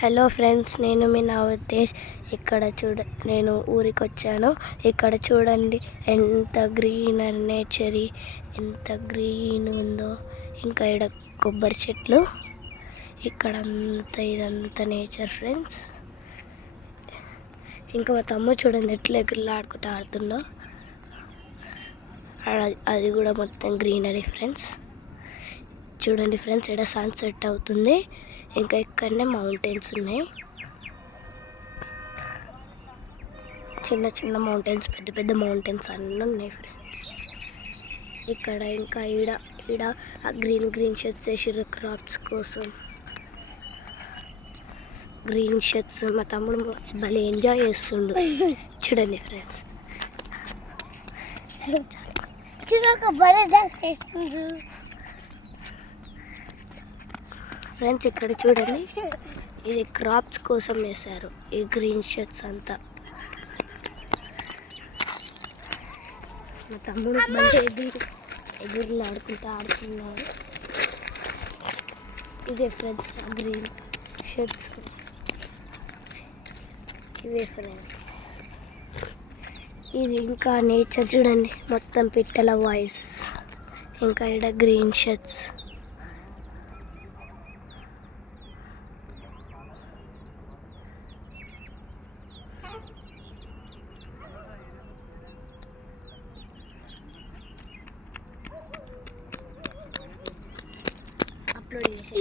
Hello friends, నేను మీ నవతేజ్. ఇక్కడ నేను ఊరికి వచ్చాను. ఇక్కడ చూడండి ఎంత గ్రీనరీ నేచర్, ఎంత గ్రీన్ ఉందో. ఇంకా ఇక్కడ కొబ్బరి చెట్లు, ఇక్కడ ఇదంతా నేచర్ ఫ్రెండ్స్. ఇంకా మా తమ్ముడు చూడండి ఎట్లా ఎగురులాడుకుంటూ ఆడుతుందో. అది కూడా మొత్తం గ్రీనరీ ఫ్రెండ్స్. చూడండి ఫ్రెండ్స్, ఇక్కడ సన్సెట్ అవుతుంది. ఇంకా ఇక్కడనే మౌంటైన్స్ ఉన్నాయి, చిన్న చిన్న మౌంటైన్స్, పెద్ద పెద్ద మౌంటైన్స్ అన్నీ ఉన్నాయి ఫ్రెండ్స్. ఇక్కడ ఇంకా ఈడ గ్రీన్ షర్ట్స్ వేసిర్రు క్రాప్స్ కోసం. గ్రీన్ షర్ట్స్ మా తమ్ముడు భలే ఎంజాయ్ చేస్తుండు. చూడండి ఫ్రెండ్స్, ఫ్రెండ్స్ ఇక్కడ చూడండి, ఇది క్రాప్స్ కోసం వేశారు ఈ గ్రీన్ షర్ట్స్ అంతా. మా తమ్ముడు మంచి ఎగురులు ఆడుతున్నాడు. ఇదే ఫ్రెండ్స్ గ్రీన్ షర్ట్స్, ఇవే ఫ్రెండ్స్. ఇది ఇంకా నేచర్ చూడండి, మొత్తం పిట్టల వాయిస్. ఇంకా ఇక్కడ గ్రీన్ షర్ట్స్. అప్లోడ్ చేసి